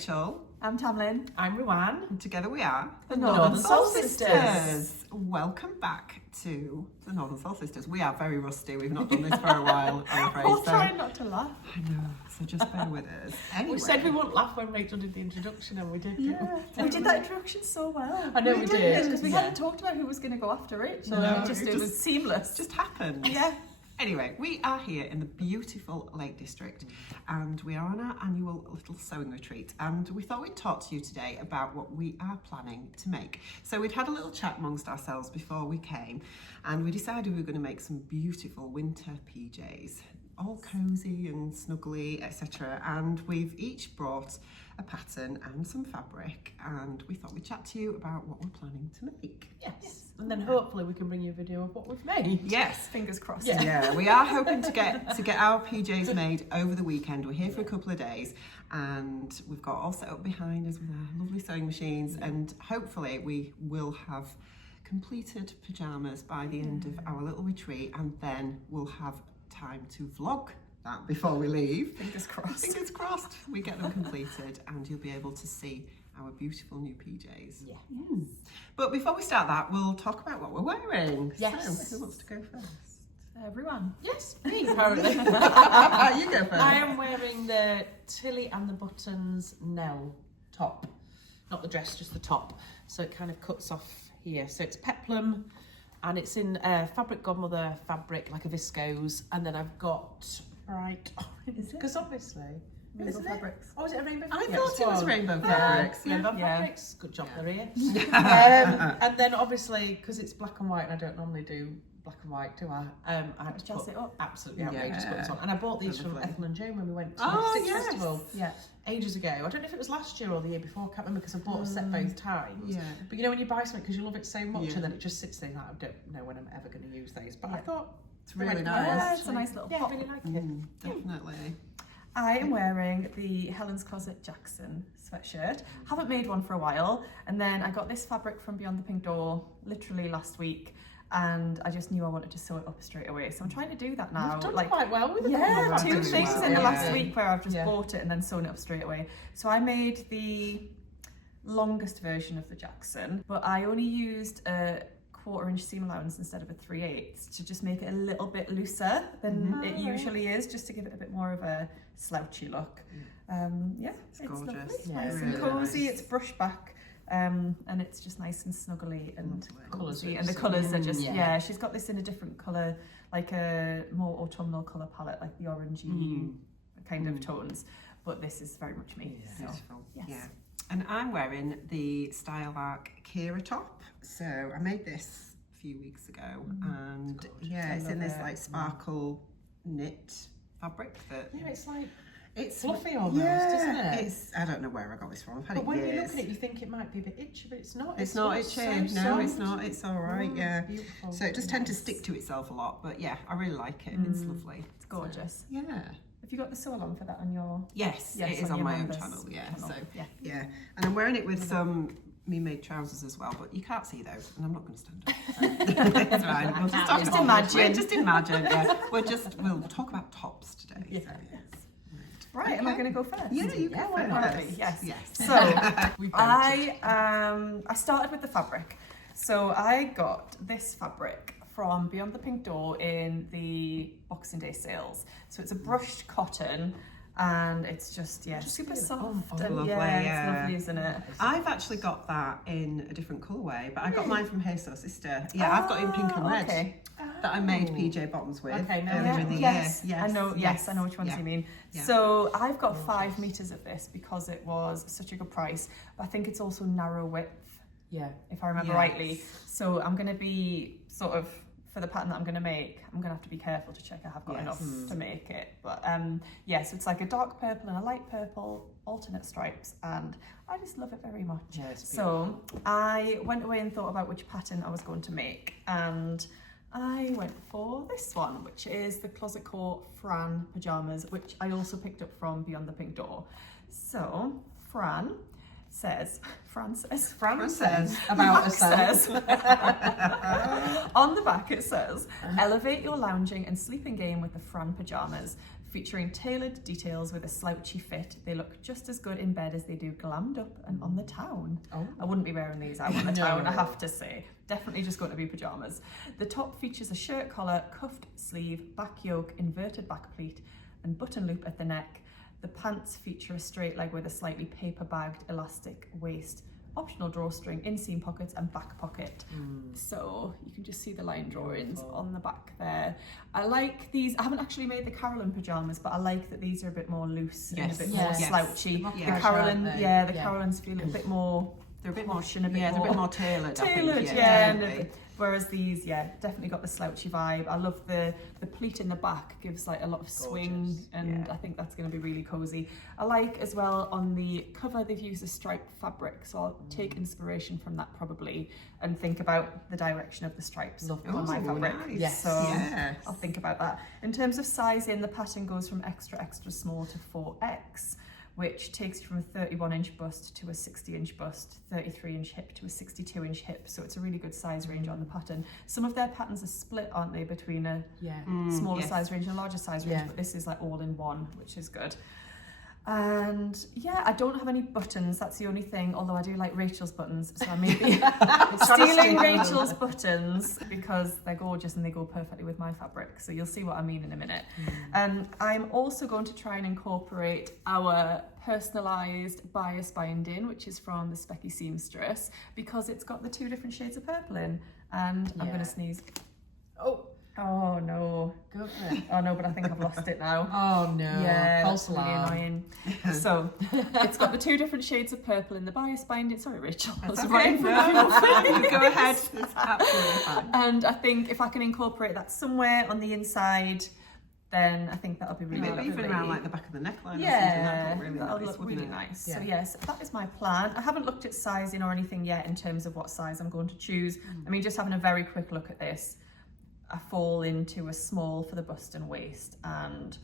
Rachel. I'm Tamlin. I'm Ruan. And together we are the Northern Sewl Sisters. Welcome back to the Northern Sewl Sisters. We are very rusty. We've not done this for a while, I'm afraid. We'll try not to laugh. I know, so just bear with us. Anyway. We said we wouldn't laugh when Rachel did the introduction, and we did. We did that introduction so well. I know we did. Because we hadn't talked about who was going to go after Rachel. No, it was seamless. It just happened. Yeah. Anyway, we are here in the beautiful Lake District and we are on our annual little sewing retreat, and we thought we'd talk to you today about what we are planning to make. So we'd had a little chat amongst ourselves before we came, and we decided we were going to make some beautiful winter PJs, all cosy and snuggly, etc. And we've each brought a pattern and some fabric, and we thought we'd chat to you about what we're planning to make. Yes. And then hopefully we can bring you a video of what we've made. Yes. Fingers crossed. Yeah, we are hoping to get our PJs made over the weekend. We're here for a couple of days and we've got all set up behind us with our lovely sewing machines, and hopefully we will have completed pyjamas by the end of our little retreat, and then we'll have time to vlog that before we leave. Fingers crossed. Fingers crossed we get them completed and you'll be able to see our beautiful new PJs. Yeah. Yes. But before we start that, we'll talk about what we're wearing. Yes. So, who wants to go first? Everyone. Yes, me apparently. You go first. I am wearing the Tilly and the Buttons Nell top. Not the dress, just the top. So it kind of cuts off here. So it's peplum and it's in fabric Godmother fabric, like a viscose. And then I've got bright orange, because obviously. Rainbow fabrics. Oh, is it a rainbow I fabric? thought it was rainbow fabrics. Rainbow Yeah. fabrics. Good job, they're here. And then obviously, because it's black and white, and I don't normally do black and white, do I? I had to Jazz put it up. absolutely outrageous Yeah. buttons on. And I bought these from Lovely. Ethel and Joan when we went to Oh, the Six yes. Festival Yeah. ages ago. I don't know if it was last year or the year before, I can't remember, because I bought a set both times. Yeah. But you know when you buy something because you love it so much, Yeah. and then it just sits there, like, I don't know when I'm ever going to use these. But I Yeah. thought It's really they went nice. well, Yeah, it's a actually. nice little Yeah, pop. I really like it. Definitely. I am wearing the Helen's Closet Jackson sweatshirt. Haven't made one for a while, and then I got this fabric from Beyond the Pink Door literally last week, and I just knew I wanted to sew it up straight away. So I'm trying to do that now. You've done quite well with the Yeah, fabric. two really things well, in the last yeah. week where I've just Yeah. bought it and then sewn it up straight away. So I made the longest version of the Jackson, but I only used a 1/4 inch seam allowance instead of a 3/8 to just make it a little bit looser than it usually is, just to give it a bit more of a slouchy look. Yeah, It's lovely. gorgeous. It's Yeah, nice really and cozy. nice. It's brush back, and it's just nice and snuggly and Colours cozy. are And the so colours are good. just Yeah. she's got this in a different colour, like a more autumnal colour palette, like the orangey kind of tones. But this is very much me. Yeah. So. Beautiful. Yes. Yeah. And I'm wearing the Style Arc Kira top. So I made this a few weeks ago, and gorgeous. yeah, I it's in love this it. like sparkle knit fabric that Yeah, it's like it's fluffy almost, yeah, isn't it? It's, I don't know where I got this from. I've had But it when you years. look at it, you think it might be a bit itchy, but it's not. It's not so itchy. No, it's soft. not. It's all right. Yeah. Beautiful. So it does tend to Nice. stick to itself a lot, but yeah, I really like it. It's lovely. It's gorgeous. Yeah. Have you got the sew along for that on your? Yes, Yes, it is on on your my own members channel. Yeah. channel. So Yeah. yeah, and I'm wearing it with some me-made trousers as well, but you can't see those, and I'm not going to stand up. So it's fine. We'll just, talk Just about- imagine. We'll just imagine. Yeah, we'll talk about tops today. Yeah. So, yes. Right, am I Okay. going to go first? Yeah, you Yeah, go why first. not? Alright, yes. Yes. So We I started with the fabric. So I got this fabric from Beyond the Pink Door in the Boxing Day sales. So it's a brushed cotton, and it's just super feel it. soft Oh, and lovely, it's yeah. lovely, isn't it? I've actually got that in a different colourway, but I got mine from Sew Sister. Yeah, I've got it in pink and red Okay. that I made PJ bottoms with Okay, no, earlier in the yes, year. I know. Yes, I know which ones yeah. you mean. Yeah. So I've got 5 meters of this because it was such a good price. But I think it's also narrow width, Yeah. if I remember Yes. rightly. So I'm going to be sort of, for the pattern that I'm going to make, I'm going to have to be careful to check I have got Yes. enough to make it. But yeah, so it's like a dark purple and a light purple, alternate stripes, and I just love it very much. Yeah, it's So I went away and thought about which pattern I was going to make, and I went for this one, which is the Closet Core Fran Pyjamas, which I also picked up from Beyond the Pink Door. So Fran says about says herself. on the back it says, elevate your lounging and sleeping game with the Fran Pyjamas. Featuring tailored details with a slouchy fit, they look just as good in bed as they do glammed up and on the town. Oh. I wouldn't be wearing these out on the town, I have to say. Definitely just going to be pyjamas. The top features a shirt collar, cuffed sleeve, back yoke, inverted back pleat, and button loop at the neck. The pants feature a straight leg with a slightly paper-bagged elastic waist, optional drawstring, inseam pockets and back pocket. So you can just see the line drawings on the back there. I like these. I haven't actually made the Carolyn pyjamas, but I like that these are a bit more loose and a bit more slouchy. Yeah. The Carolyn, the Carolyns feel a bit more, They're a bit more, push and a bit they're more a bit more tailored. tailored, I think, and whereas these, definitely got the slouchy vibe. I love the pleat in the back, gives like a lot of swing, and I think that's going to be really cozy. I like as well on the cover they've used a striped fabric, so I'll take inspiration from that probably and think about the direction of the stripes on my fabric. Nice. Yes. So I'll think about that. In terms of sizing, the pattern goes from extra small to 4X, which takes you from a 31-inch bust to a 60-inch bust, 33-inch hip to a 62-inch hip. So it's a really good size range on the pattern. Some of their patterns are split, aren't they, between a smaller size range and a larger size range, but this is like all in one, which is good. And I don't have any buttons, that's the only thing, although I do like Rachel's buttons, so I may be stealing Rachel's buttons because they're gorgeous and they go perfectly with my fabric, so you'll see what I mean in a minute. I'm also going to try and incorporate our personalised bias binding, which is from the Specky Seamstress, because it's got the 2 different shades of purple in, and I'm going to sneeze. Oh no. Go for it. Oh no, but I think I've lost it now. Oh no. Yeah, False that's really alarm. annoying. So, it's got the 2 different shades of purple in the bias binding. Sorry, Rachel. That's That's okay. right in front of you. You go ahead. It's absolutely fine. And I think if I can incorporate that somewhere on the inside, then I think that'll be really Maybe lovely. even around like the back of the neckline. Yeah, or something. that'll That'd look look really nice, nice. Yeah. So yes, that is my plan. I haven't looked at sizing or anything yet in terms of what size I'm going to choose. I mean, just having a very quick look at this, I fall into a small for the bust and waist and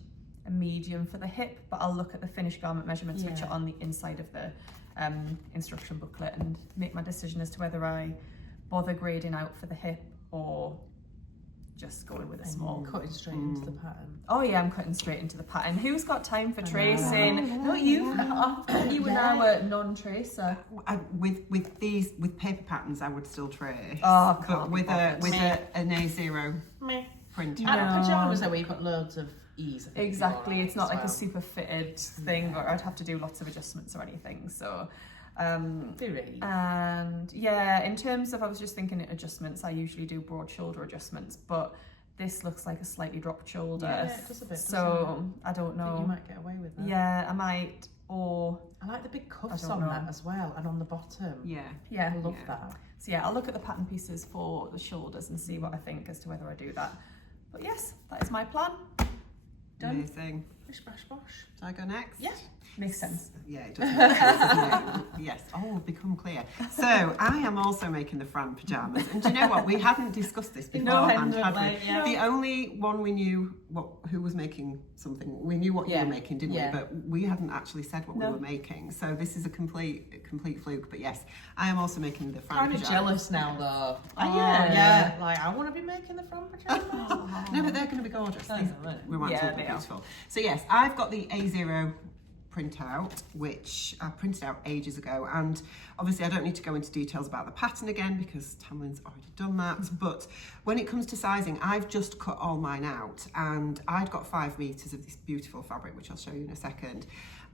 a medium for the hip, but I'll look at the finished garment measurements which are on the inside of the instruction booklet and make my decision as to whether I bother grading out for the hip or just going with a small. Cutting straight into the pattern. Oh yeah, I'm cutting straight into the pattern. Who's got time for tracing? No, you. You and I were non-tracer. With paper patterns, I would still trace. Oh, but with an A0 print. And pyjamas though, where you've got loads of ease. I think, Exactly, it's not like a well. super fitted thing, or I'd have to do lots of adjustments or anything. So, Really. and yeah, in terms of, I was just thinking adjustments, I usually do broad shoulder adjustments, but this looks like a slightly dropped shoulder. Yeah, it does a bit. So I don't I think you know. might get away with that. Yeah, I might. Or I like the big cuffs I don't on know. that as well, and on the bottom. Yeah. yeah, I love Yeah. that. So yeah, I'll look at the pattern pieces for the shoulders and see what I think as to whether I do that. But yes, that is my plan. Done. Amazing. Bish bash bosh. Shall I go next? Yeah. Makes sense. Yeah, it does make sense, doesn't it? Yes. Oh, become clear. So I am also making the Fran pyjamas, and do you know what? We hadn't discussed this beforehand, had we? Yeah. The only one we knew who was making something. We knew what you were making, didn't we? But we hadn't actually said what we were making. So this is a complete fluke. But yes, I am also making the Fran I'm pyjamas. jealous now though. Oh, Yeah. Like I want to be making the Fran pyjamas. No, but they're going to be gorgeous. I These know, right? romantic Yeah, and they are. beautiful. So yes, I've got the A0 printout, which I printed out ages ago, and obviously I don't need to go into details about the pattern again because Tamlin's already done that. But when it comes to sizing, I've just cut all mine out, and I'd got 5 meters of this beautiful fabric, which I'll show you in a second.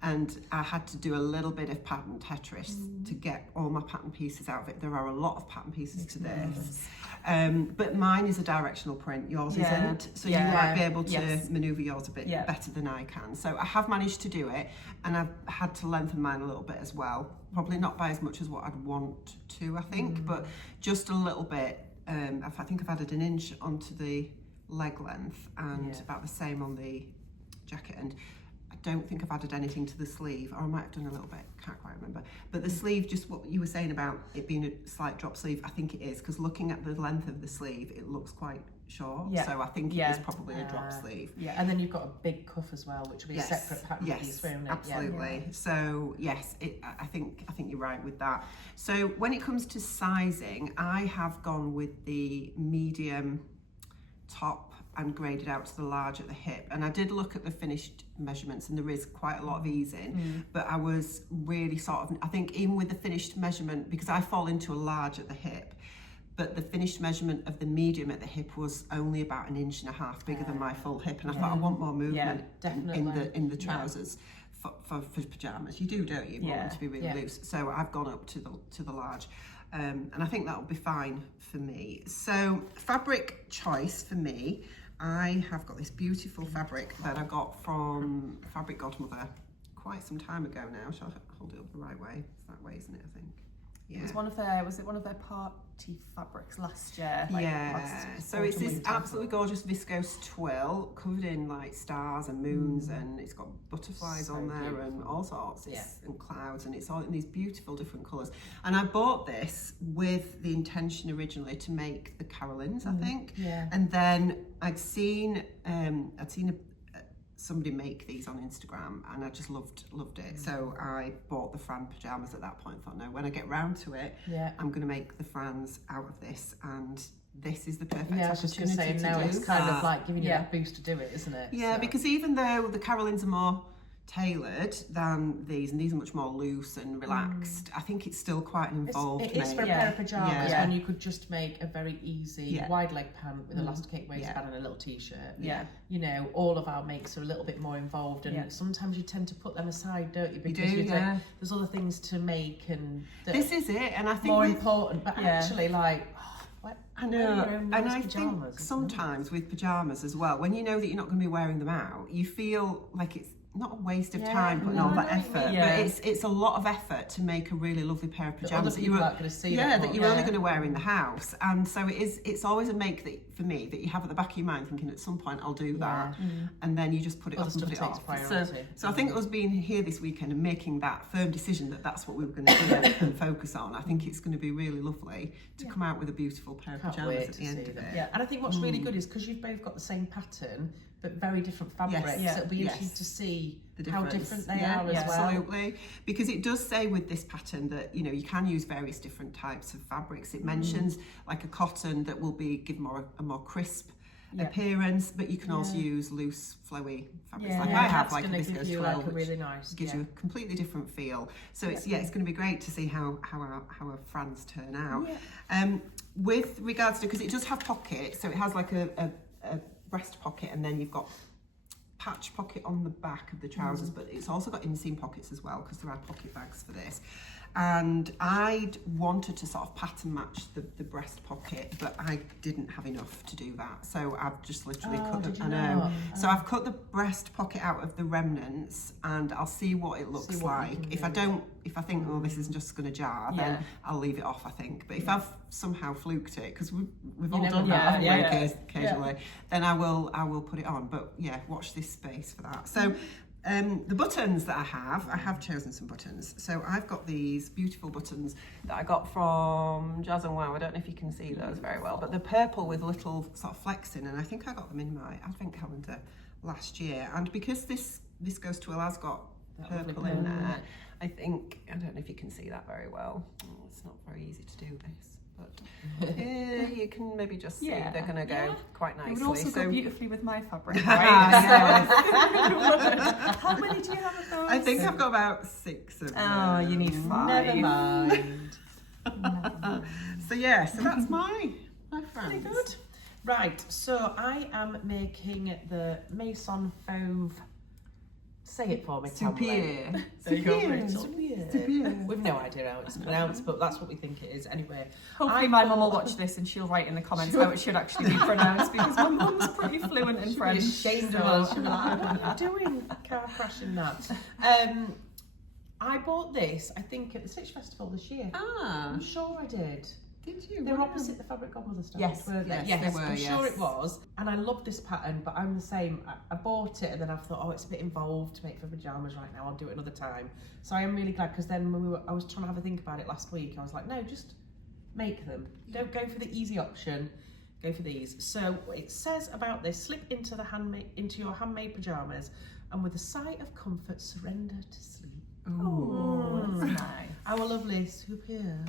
And I had to do a little bit of pattern Tetris to get all my pattern pieces out of it. There are a lot of pattern pieces to this. But mine is a directional print, yours isn't. So you might be able to manoeuvre yours a bit better than I can. So I have managed to do it, and I've had to lengthen mine a little bit as well. Probably not by as much as what I'd want to, I think, but just a little bit. I think I've added 1 inch onto the leg length and about the same on the jacket, and I don't think I've added anything to the sleeve, or I might have done a little bit, can't quite remember. But the sleeve, just what you were saying about it being a slight drop sleeve, I think it is, because looking at the length of the sleeve, it looks quite short. So I think it is probably a drop sleeve. Yeah, and then you've got a big cuff as well, which will be a separate pattern piece, won't it? Absolutely. So yes, I think you're right with that. So when it comes to sizing, I have gone with the medium top and graded out to the large at the hip, and I did look at the finished measurements, and there is quite a lot of easing, but I was really sort of, I think even with the finished measurement, because I fall into a large at the hip, but the finished measurement of the medium at the hip was only about 1.5 inches bigger than my full hip, and I thought I want more movement in the trousers for pyjamas. You do, don't you? You want them to be really loose. So I've gone up to the large, and I think that'll be fine for me. So fabric choice for me, I have got this beautiful fabric that I got from Fabric Godmother quite some time ago now. Shall I hold it up the right way? It's that way, isn't it, I think? Yeah. It was one of their party fabrics last year? So it's this absolutely gorgeous viscose twill covered in like stars and moons, and it's got butterflies on there and all sorts, and clouds, and it's all in these beautiful different colours. And I bought this with the intention originally to make the carolines, I think. And then I'd seen somebody make these on Instagram, and I just loved it. So I bought the Fran pyjamas at that point. Thought, no, when I get round to it, I'm going to make the Frans out of this, and this is the perfect opportunity. I was just going to say, now it's kind of like giving you that boost to do it, isn't it? Yeah, because even though the carolines are more tailored than these, and these are much more loose and relaxed, I think it's still quite an involved It is for a pair of pyjamas when you could just make a very easy wide leg pant with elasticated waistband and a little t-shirt. You know, all of our makes are a little bit more involved, and sometimes you tend to put them aside, don't you? Because you think there's other things to make, and this is it. And I think more important, but actually, like, I know, and I think sometimes with pyjamas as well, when you know that you're not going to be wearing them out, you feel like it's not a waste of time putting all that effort, but it's a lot of effort to make a really lovely pair of pyjamas that you're not going to see that you're only going to wear in the house. And so it's always a make that for me that you have at the back of your mind, thinking at some point I'll do that, and then you just put it up and put it off. So I think us being here this weekend and making that firm decision that that's what we were going to do and focus on, I think it's going to be really lovely to come out with a beautiful pair of pyjamas at the end of it. And I think what's really good is because you've both got the same pattern but very different fabrics. So it'll be interesting to see how different they are as well. Absolutely, because it does say with this pattern that you can use various different types of fabrics. It mentions like a cotton that will give a more crisp appearance, but you can also use loose flowy fabrics like I have, like a viscose twill, which really nice, gives you a completely different feel. So it's going to be great to see how our Frans turn out. With regards to, because it does have pockets, so it has like a breast pocket, and then you've got patch pocket on the back of the trousers, but it's also got inseam pockets as well, because there are pocket bags for this. And I'd wanted to sort of pattern match the breast pocket, but I didn't have enough to do that, so I've just literally cut the so I've cut the breast pocket out of the remnants, and I'll see what it looks like. If I think, oh, this is just going to jar, then I'll leave it off, I think. But if I've somehow fluked it, because we've all done that, haven't we, occasionally, then I will put it on. But watch this space for that. So the buttons that I have chosen some buttons. So I've got these beautiful buttons that I got from Jazz and Wow. I don't know if you can see those very well, but they're purple with little sort of flecks in, and I think I got them in my advent calendar last year. And because this viscose twill has got purple in there, I don't know if you can see that very well. It's not very easy to do this, but you can maybe just see they're going to go quite nicely. It would also go beautifully with my fabric, right? How many do you have of those? I think I've got about 6 of them. Oh, you need 5. Never mind. So that's my Frans. Very good. Right, so I am making the Maison Fauve. Say it for me, Soupir. There you go, Soupir. We've no idea how it's pronounced, but that's what we think it is. Anyway, hopefully my mum will watch this and she'll write in the comments how it should actually be pronounced, because my mum's pretty fluent in French. She'll be ashamed of us. She'll be like, what are you doing? Car crashing that. I bought this, I think, at the Stitch Festival this year. I'm sure I did. Did you? They were opposite the Fabric Godmother stores, yes, weren't they? Yes, they were, I'm sure it was. And I love this pattern, but I'm the same. I bought it and then I thought, oh, it's a bit involved to make for pyjamas right now. I'll do it another time. So I am really glad, because then when I was trying to have a think about it last week, I was like, no, just make them. Don't go for the easy option. Go for these. So it says about this: slip into your handmade pyjamas, and with a sigh of comfort, surrender to sleep. Ooh. That's nice. Our lovely Soupir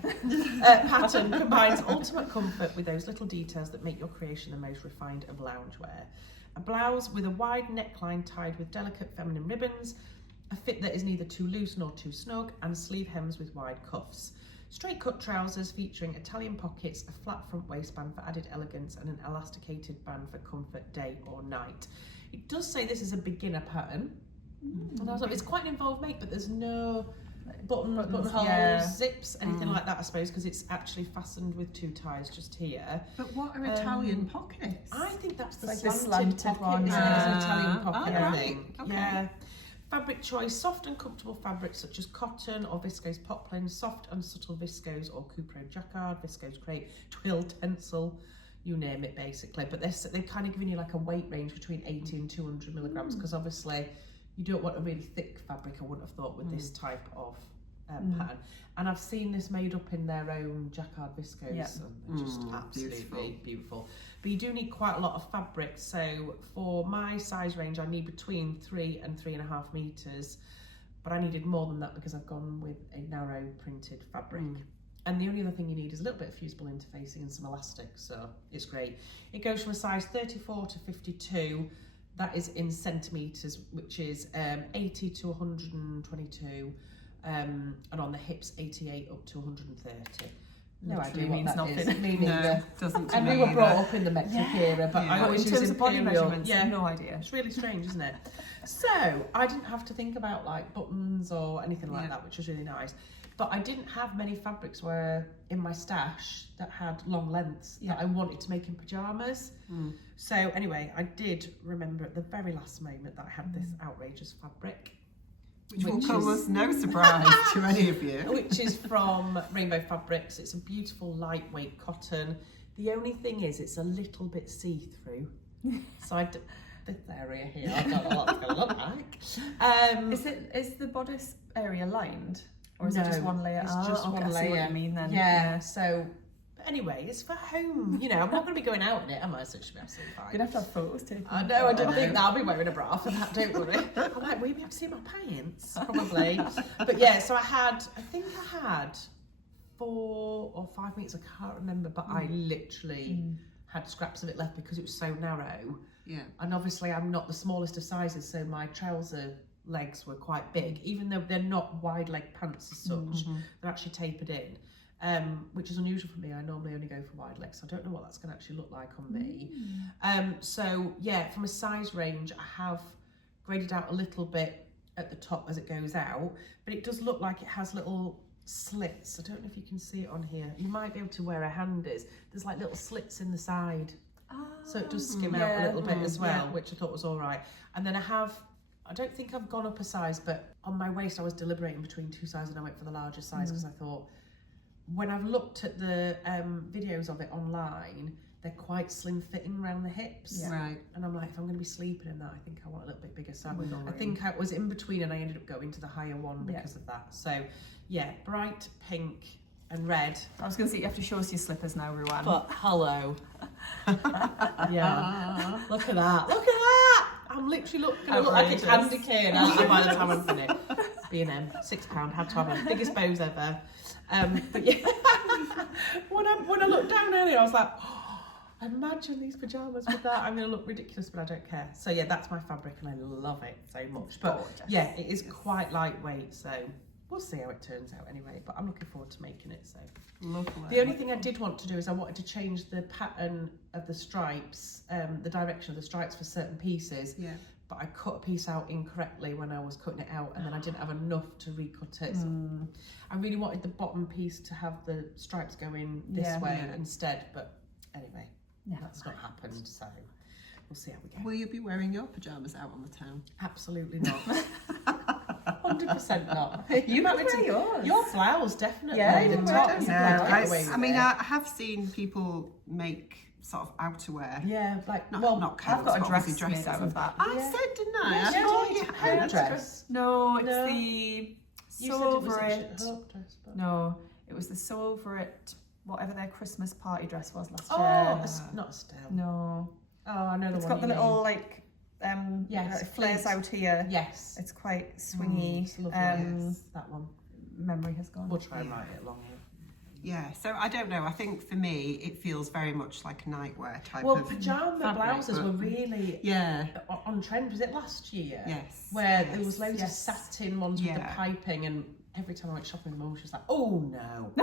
pattern combines ultimate comfort with those little details that make your creation the most refined of loungewear. A blouse with a wide neckline tied with delicate feminine ribbons, a fit that is neither too loose nor too snug, and sleeve hems with wide cuffs. Straight cut trousers featuring Italian pockets, a flat front waistband for added elegance, and an elasticated band for comfort day or night. It does say this is a beginner pattern. And I was like, it's quite an involved make, but there's no buttonholes, zips, anything like that, I suppose, because it's actually fastened with 2 ties just here. But what are Italian pockets? I think that's the Like the slanted slanted pocket, one, isn't it? It's an Italian pocket, I right. think. Okay. Yeah. Fabric choice, soft and comfortable fabrics such as cotton or viscose poplin, soft and subtle viscose or Cupro jacquard, viscose crepe, twill, tencel, you name it basically. But they're kind of giving you like a weight range between 80 and 200 milligrams, because obviously you don't want a really thick fabric, I wouldn't have thought, with this type of pattern. And I've seen this made up in their own jacquard viscose, and they're just absolutely beautiful. But you do need quite a lot of fabric, so for my size range I need between 3 and 3.5 meters, but I needed more than that because I've gone with a narrow printed fabric. And the only other thing you need is a little bit of fusible interfacing and some elastic, so it's great. It goes from a size 34 to 52. That is in centimetres, which is 80 to 122, and on the hips 88 up to 130. No Literally idea what means that nothing. is. Me neither. Doesn't to And we me were brought either. up in the metric era, but I But always in use terms of body imperial. measurements, no idea. It's really strange, isn't it? So I didn't have to think about like buttons or anything like that, which was really nice. But I didn't have many fabrics where in my stash that had long lengths that I wanted to make in pyjamas. So anyway, I did remember at the very last moment that I had this outrageous fabric. Which will come as no surprise to any of you. Which is from Rainbow Fabrics. It's a beautiful lightweight cotton. The only thing is it's a little bit see-through. So this area here, I don't know what it's going to look like. Is the bodice area lined? Or is No, it just one layer? it's just one I see layer. what you mean then. Yeah, so anyway, it's for home. You know, I'm not going to be going out in it, am I? So it should be absolutely fine. You're going to have to have photos taken. I know, I didn't think that. I'll be wearing a bra for that, don't worry. I'm like, will you be able to see my pants? Probably. But yeah, so I think I had 4 or 5 meters, I can't remember, but I literally had scraps of it left because it was so narrow. Yeah. And obviously I'm not the smallest of sizes, so my trouser legs were quite big, even though they're not wide leg pants as such. They're actually tapered in. Which is unusual for me. I normally only go for wide legs, so I don't know what that's going to actually look like on me. So yeah, from a size range, I have graded out a little bit at the top as it goes out, but it does look like it has little slits. I don't know if you can see it on here. You might be able to where a hand is. There's like little slits in the side, so it does skim out a little bit as well, which I thought was all right. And then I don't think I've gone up a size, but on my waist I was deliberating between 2 sizes and I went for the larger size because I thought, when I've looked at the videos of it online, they're quite slim fitting around the hips. Yeah. Right. And I'm like, if I'm going to be sleeping in that, I think I want a little bit bigger. So I think I was in between and I ended up going to the higher one because of that. So yeah, bright pink and red. I was going to say, you have to show us your slippers now, Ruan. But hello. Yeah. Look at that. Look at that. I'm literally going to look like a candy cane by the time I'm finished. B&M, £6, had to have the biggest bows ever. But yeah, when I looked down earlier, I was like, oh, imagine these pyjamas with that. I'm going to look ridiculous, but I don't care. So yeah, that's my fabric and I love it so much. But gorgeous. yeah, it is quite lightweight, so we'll see how it turns out anyway. But I'm looking forward to making it. So Lovely. the only thing I did want to do is I wanted to change the pattern of the stripes, the direction of the stripes for certain pieces. Yeah. But I cut a piece out incorrectly when I was cutting it out, and then I didn't have enough to recut it. So I really wanted the bottom piece to have the stripes going this way instead, but anyway, that's not happened, so we'll see how we go. Will you be wearing your pyjamas out on the town? Absolutely not. 100% not. You might wear yours. Your blouse, definitely. Yeah, the you top. wear You those can blouse. get away with I mean, it. I have seen people make sort of outerwear. Yeah, like, Not well, coats, I've got a but dress obviously made out of that. I Yeah. said, didn't I? Yes, I you thought did. you Home had. dress. No, it's No. the You sew said it was over actually it. a hope dress, but... No, it was the sew over it, whatever their Christmas party dress was last Oh, year. not Estelle. No. Oh, I know the It's one got the you little, mean. like, Yes, it flares please. out here. Yes. It's quite swingy. It's lovely. Yes. That one. Memory has gone. We'll try and write it along here. Yeah, so I don't know. I think for me, it feels very much like a nightwear type Well, of pyjama fabric, blouses but- were really Yeah, on trend. Was it last year? yes. Where yes. there was loads of satin ones with the Yeah. piping, and every time I went shopping, Mum was just like, "Oh no,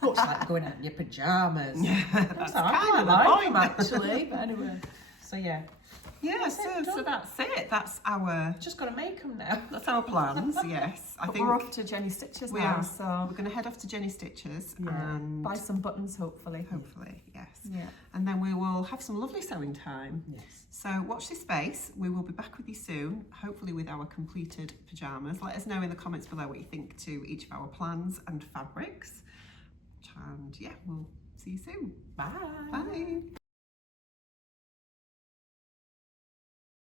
looks like going out in your pyjamas." Yeah, I that's was like, kind I of the like point. them actually, but anyway. So yeah, Yeah, That's it, so done. that's it. That's our just got to make them now. plans. Yes, I But think we're off to Jenny Stitches we now, are. so We're going to head off to Jenny Stitches yeah. and buy some buttons, hopefully. hopefully, yes. Yeah. And then we will have some lovely sewing time. Yes. So watch this space. We will be back with you soon, hopefully with our completed pyjamas. Let us know in the comments below what you think to each of our plans and fabrics. And yeah, we'll see you soon. Bye. Bye.